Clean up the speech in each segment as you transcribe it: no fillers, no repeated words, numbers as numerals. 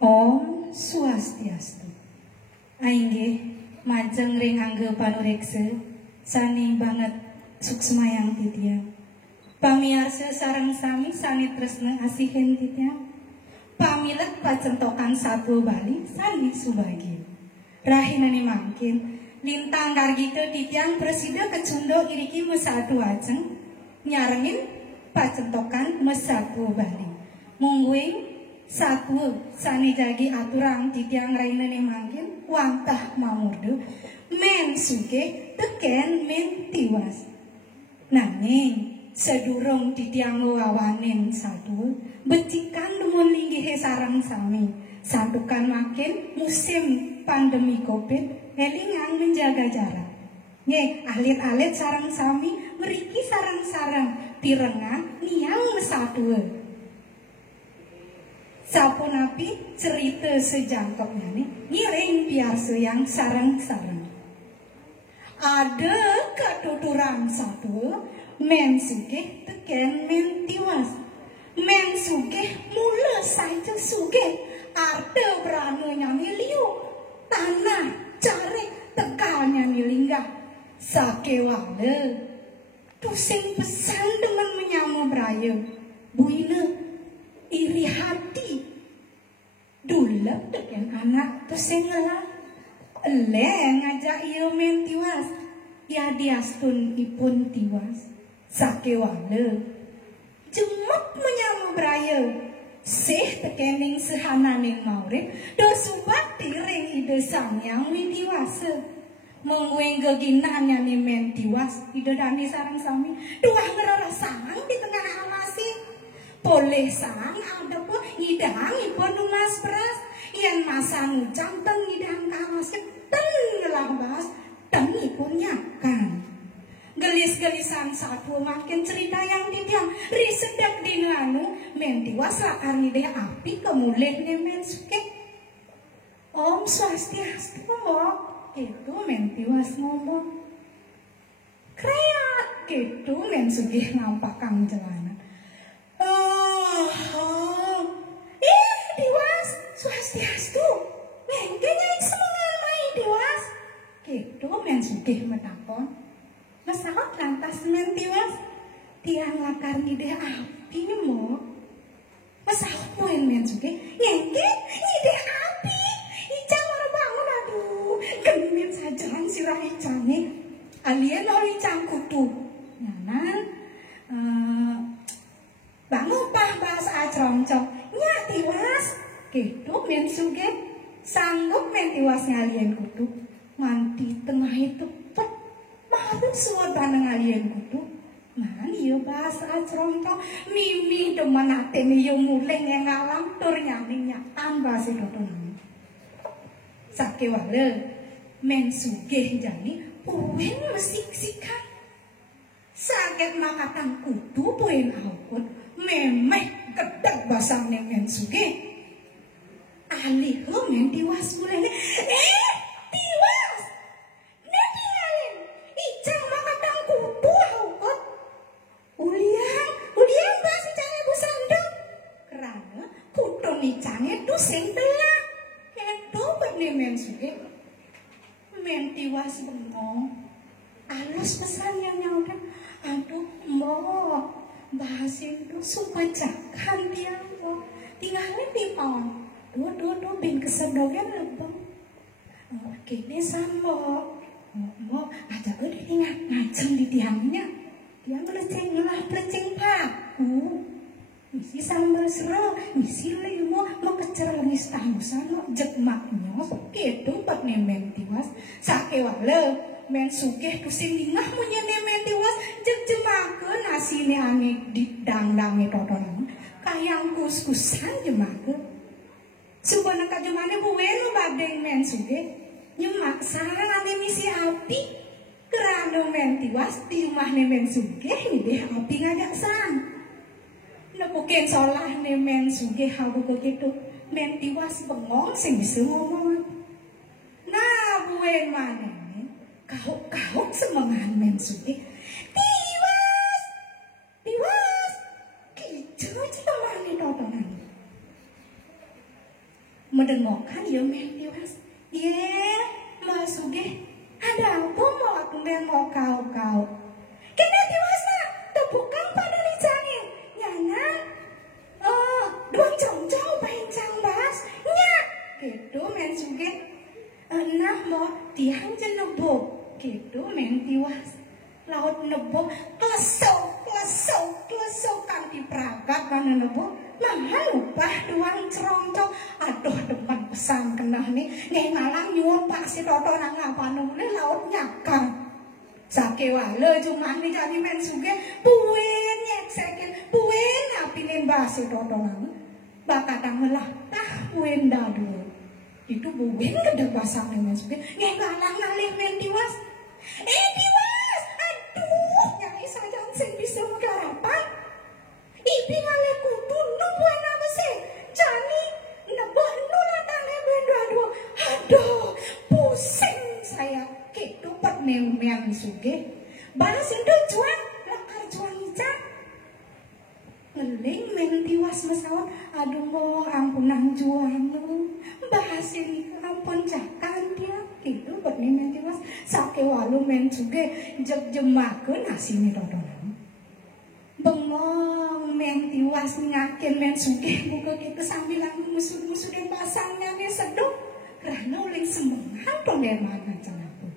Om Swastiastu. Ainggih majeng ring angge panureksa sani banget suksemayang titya. Pamiarsa sareng sami sani tresna asihen titya. Pamilet pacentokan satu Bali sani subagi. Rahinane mangkin lintang gargito titiang presida kecundo iriki mesatu ajeng nyarengin pacentokan mesatu Bali. Mungguing satu sani jagi aturang titiang rainane mangkin wantah mamurdu men suge teken men tiwas. Nanging sedurung titiang wawanen satu becikan demun linggihe sarang sami santukan makin musim pandemi covid elingan menjaga jarak. Nge alit-alit sarang sami meriki sarang-sarang tirengan niang mesatu. Sapunapi cerita sejangkoknya nih ngiring biasa yang sarang-sarang. Ada ketuturan satu men sugih teken men tiwas. Men sugih mula saja sugih ada berananya miliu tanah cari tekalnya milinggah sakewala pusing pesan dengan menyamu beraya buina iri hati dulep dengan anak tersengalah ele ngajak iyo men tiwas ya diastun ipun tiwas sakewala jemat menyamu beraya seh tekening sehananing maurib dosubati ring ide sangyang mi tiwasa menggueng geginanya ni men tiwas ide dani sarang sami dua ngerasang di tengah hamasi boleh sang ada pun idang ipun dumas beras yang masa ngucang teng idang kawas teng ngelah bas teng ipun nyakan gelis-gelisan satu makin cerita yang ditiang risedak dinanu men tiwas lakar ide api kemulih ne men suke Om Swastiastu itu men tiwas ngomong kreat gitu men sugih nampak kang jelana. Diwas Swastiastu mengkenya semangat main diwas gitu men sugih menapon masalah lantas men tiwas tiang lakar ngide api mo masalah poin men sugih ngenge ngide api ijang orang bangun aduh kemin sajalan sirah icane alien ori icang kutu nyanan bangun pah bahasa acrongcong nyati was gitu men suge sanggup men tiwas ngalien kutu manti tengah itu pet malu suat baneng ngalien kutu man iyo bahasa acrongcong mimi demen ate niyo muleng yang ngalam tur nyaning nyatan bahasa dodonan sakewala men suge jani puwen mesik-sikan sakit makatan kutu puwen aukut memeh kedak basang men suge alih men tiwas mulai tiwas netinggalin ijang makatan kutu aukut uliang basi cange busandang kerana kutu ni cange tu sing telak itu benih men suge men tiwas bengong alus pesan yang nyaukan aduh mo bahasin tu suka cakan dia mo tinggalin di pawang dua bin kesedogan lebong kini sambo mo aja udah ingat ngaceng di tiangnya dia meleceng paku misi sambal serau misi limo mau kecer lemis tahusan mau jekmaknya gitu pak nemen tiwas sakewala men sugih pusing dingah punya nemen tiwas jemakeun asine ane di dang-dange totonan kayang kus-kusan jemakeun subana kajemane buweno badeng men sugih nyemak sarang ane misi api kerana men tiwas di rumah nemen sugih ide api ngajak sang nepukin solah nemen sugih habu begitu men tiwas bengong sing bisa ngomong nah buwen mana kau semangat men sugih tiwas kicau cita mani totonan mendengokan ya Tiwas. Ye, Mbak Sugih, ada apa mau aku nengok kau? Kena Tiwas nak, tepukan pada licane. Nyana, doang jong-jong pancang bas. Nya, gitu men Sugih. Nah mau tiang jenebo, gitu men Tiwas. Laut nebo, klesok kanti pragat mana nebo. Mahal upah doang ceroncong. Aduh depan pesan kena nih. Ngalang nyuwun Pak si Toto nang ngapane mulai laut nyakang. Sake wale cuma nih jadi men Sugih puin nyeksekin puin ngapinin Mbak si Toto nang. Bakadang melah tah puin dadu. Itu buin kedek pasang nih men Sugih. Ngalang nalih men Tiwas. Tiwas, aduh nyai sajang sing bisa garapan. Ibi ngale kudu nunggu nama se jani nebah nula tangan benda. Aduh pusing saya gitu pernemen Sugih balas itu juang lakar juang ica ngeling men Tiwas mesawat. Aduh mau ampunan juang bahas ini ampun cakan dia gitu pernemen Tiwas sake walu men Sugih jek jemakeun asine totonan bengong men Tiwas ngakin men Sugih buka kita sambil musuh-musuh dan pasangnya dia seduk karena uling semangat pondek mana celaku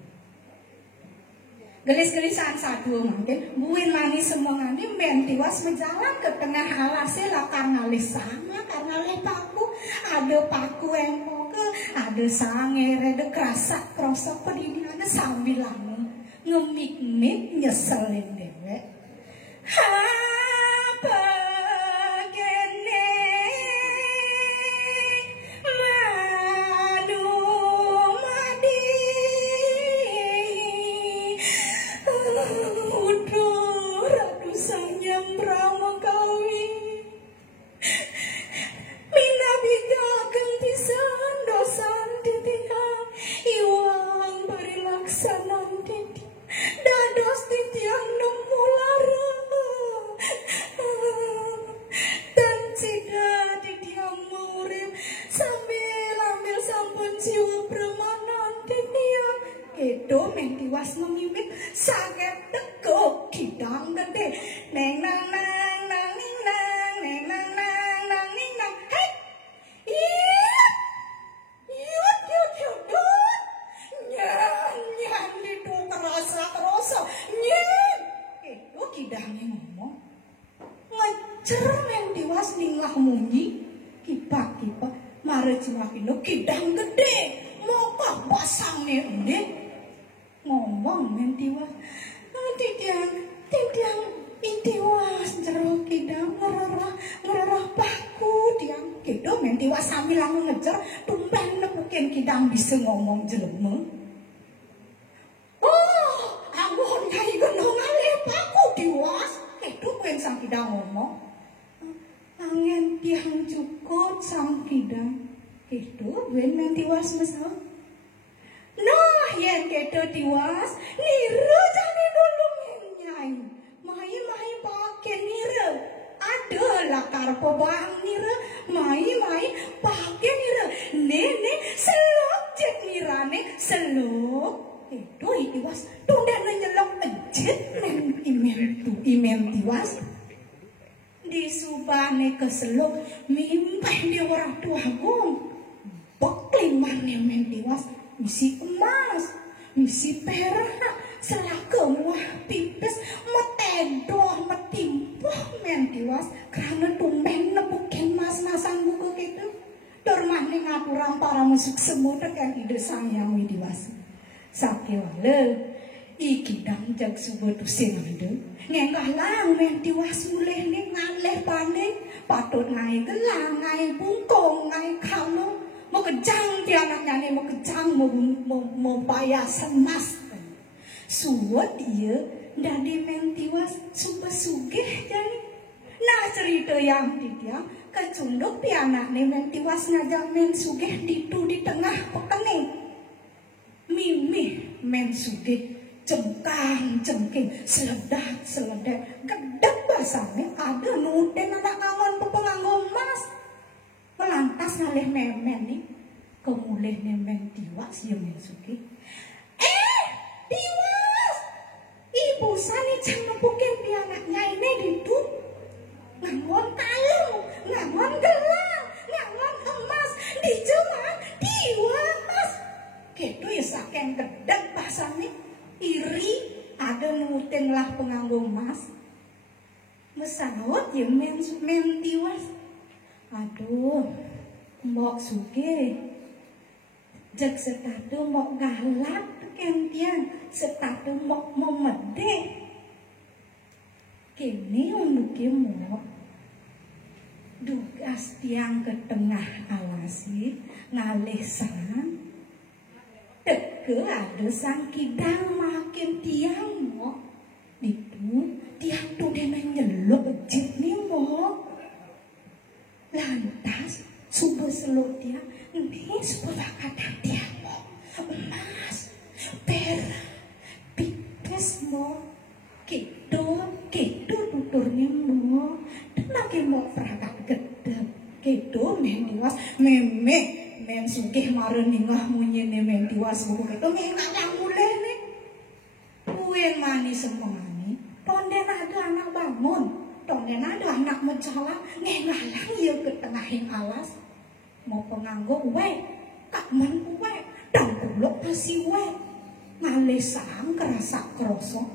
gelis-gelisan satu mungkin buin manis semangatnya men Tiwas menjalan ke tengah alasnya lah karena sama karena paku ada paku emoke ada sangere ada kerasa krosok pediniannya sambil lama ngemik-mik nyeselin dewek. Apa gene madu madi udah ratu sang nyembrang mengkawi mina bigakan pisan dosan titihan iwang beri laksanan titi dados titiang nemu lara dan cida di tiang murid sambil ambil sampun jiwa permanan di tiang itu men Tiwas mengimit sangat teguk kidang gede neng nang nang nang ning nang neng nang nang nang ning nang hei yut nyan itu kerasa nyan itu kidangnya ngomong ngecer men Tiwas ninglah munyi kipak mare ciwakino kidang gede mokah basang nih ende ngomong men Tiwas tiang Tiwas jero kidang ngerarah paku tiang gitu men Tiwas sambil langsung ngecer tumben nepukin kidang bisa ngomong jelemu anggun nyai gendong alih paku Tiwas itu kuen sang kidang ngomong angin tiang cukup sang kidang itu kuen men Tiwas mesal nah yen gitu Tiwas niru jadi dulu nyai mai pakai niru ada lakar pobang niru mai pakai niru nene selok jek nirane selok itu Tiwas tunda nyelok ejet men imem Tiwas di subane keselok mimpah di orang tuagung bekling marne men Tiwas misi emas misi perak selaka wah pipis metedoh metimpuh men Tiwas karena tumben nebukin mas-masan buku gitu dormane ngapurang para musik semua tekan ide sang yang Tiwas sake wale iki dang jag subuh tusin ande ngenggah lang men Tiwas mulih ning ngaleh paning patut ngai gelang ngai bungkong ngai kalung mau kejang tianaknya nih mau kejang mau payasan mas suwet dia dari men Tiwas suka sugih jadi nah cerita yang dia kecunduk pianak nih men Tiwas ngajak men sugih di tengah pekening mimih men sugih cengking seledak gedek basane ada nuden anak kawan pepenganggo mas melantas ngalih memen nih Kemulih nemeng Tiwas ya men Sugih. Tiwas! Ibu sani jang ngepukin pianaknya ini didu. Ngangon kalung, ngangon gelang, ngangon emas, dijual Tiwas. Gitu ya saking kedek pasane iri ada nutin lah penganggo emas. Mesawat ya men Tiwas. Aduh, Mbok Sugih. Jek setatu mok galak kentian setatu mok memedek kini umuki mok dugas tiang ke tengah alasi ngalih sang teke ada sang kidang makin tiang mok itu tiang tuh dia menyeluk jik nih mok lantas subuh seluk tiang ini sebuah kata dia emas, perak, pipes mo, gitu tuturnya mo, dan lagi mau perangkat gedeg, gitu men Tiwas, men Sugih marah ningah munyene men Tiwas buku gitu, nggak yang mulai nih, kuen manis semangani, tonden ada anak bangun, tonden ada anak mencala, ngalang ya ke tengahin alas. Mau penganggo we, kak men we, dan buluk nasi we, ngalih sang kerasa kerosok.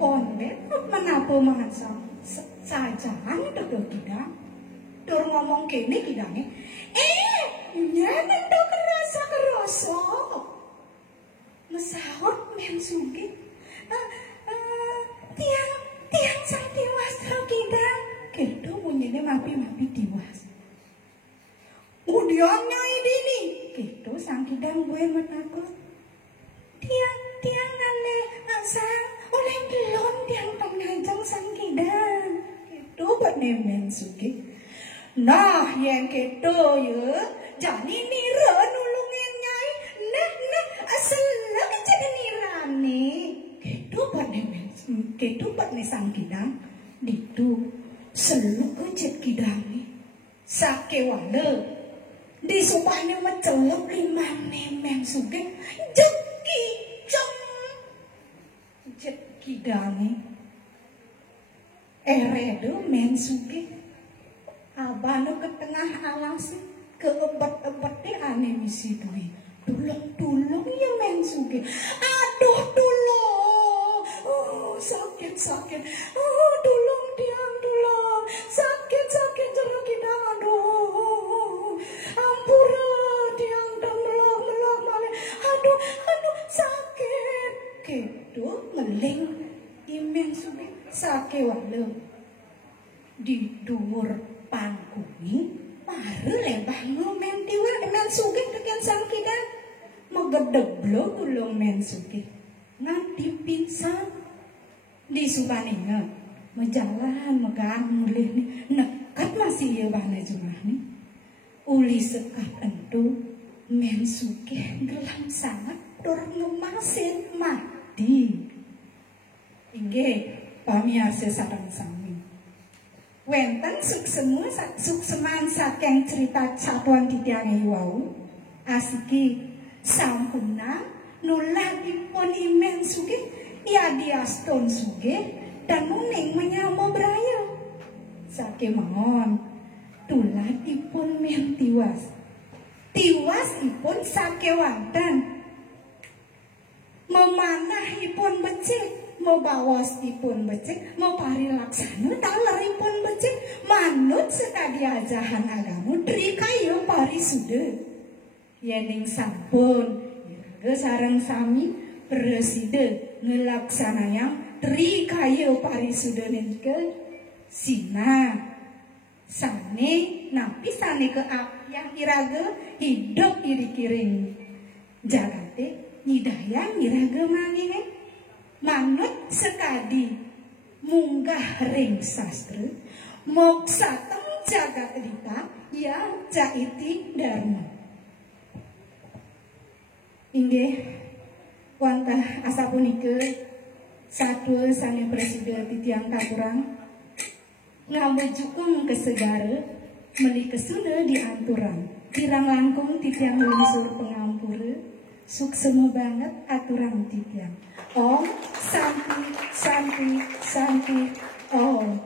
Konde, menapa mengasam sajaan itu kita, dur ngomong kene kidane, nyemen do kerasa kerosok. Mesahut men Sugih, tiang sang Tiwas kita, gitu munyene mapi Tiwas. Udianya ini, gitu sang kidang gue menakut. Tiang nane asal oleh belum tiang pengajang sang kidang. Gitu buat nemen Sugih. Nah yang gitu ya, jadi nira nulungin nyai. Nah asal lagi jadi nirani. Gitu buat nemen, gitu buat ne sang kidang. Itu seluk ujit kidangnya. Sake wale. Di supane menceluk lima nemen Sugih jeki jeng jeki dami redo men Sugih abano ke tengah alas ke ebet-ebetnya ane misi duit tulung ya men Sugih aduh tulung sakit tulung tiang tulung sakit jeruk kidang aduh ampura tiang dan melok malih aduh sakit gitu meling imen Sugih sakit walau di dhuwur pangkungi mare lebah men Tiwas men Sugih tekan sang kidang megedeblo kula men Sugih nganti pingsan di subaninga mejalan megang mulih nekat masih ya bana jumlah nih uli sekat entu men Sugih gelam sangat dur ngemasin mati inggih pamiarsa sareng sami wenten sukseman saking cerita satuan titiange wau asiki sampuna nulakipun imen Sugih ya diaston Sugih dan muning menyama beraya saking mawon tuladipun men Tiwasipun sakewanten memanahipun becik mebawasipun becik meparilaksana taleripun becik manut sekadi ajahan agamu trikayo parisuda yening sampun iraga sareng sami preside ngelaksanayang trikayo parisuda nike sina sane napi sane ke yang iraga hidup iri-kiring jagate nyidayang iraga mangine manut sekadi munggah ring sastra moksatem jagat dita ya jaiti dharma inggih wantah asapunika satua sane presiden titiang katurang ngamujukung kesegara meli kesuna dianturan Kirang langkung titiang lunsur pengampura, suksema banget aturan titiang. Om, Santi, Santi, Santi, Om.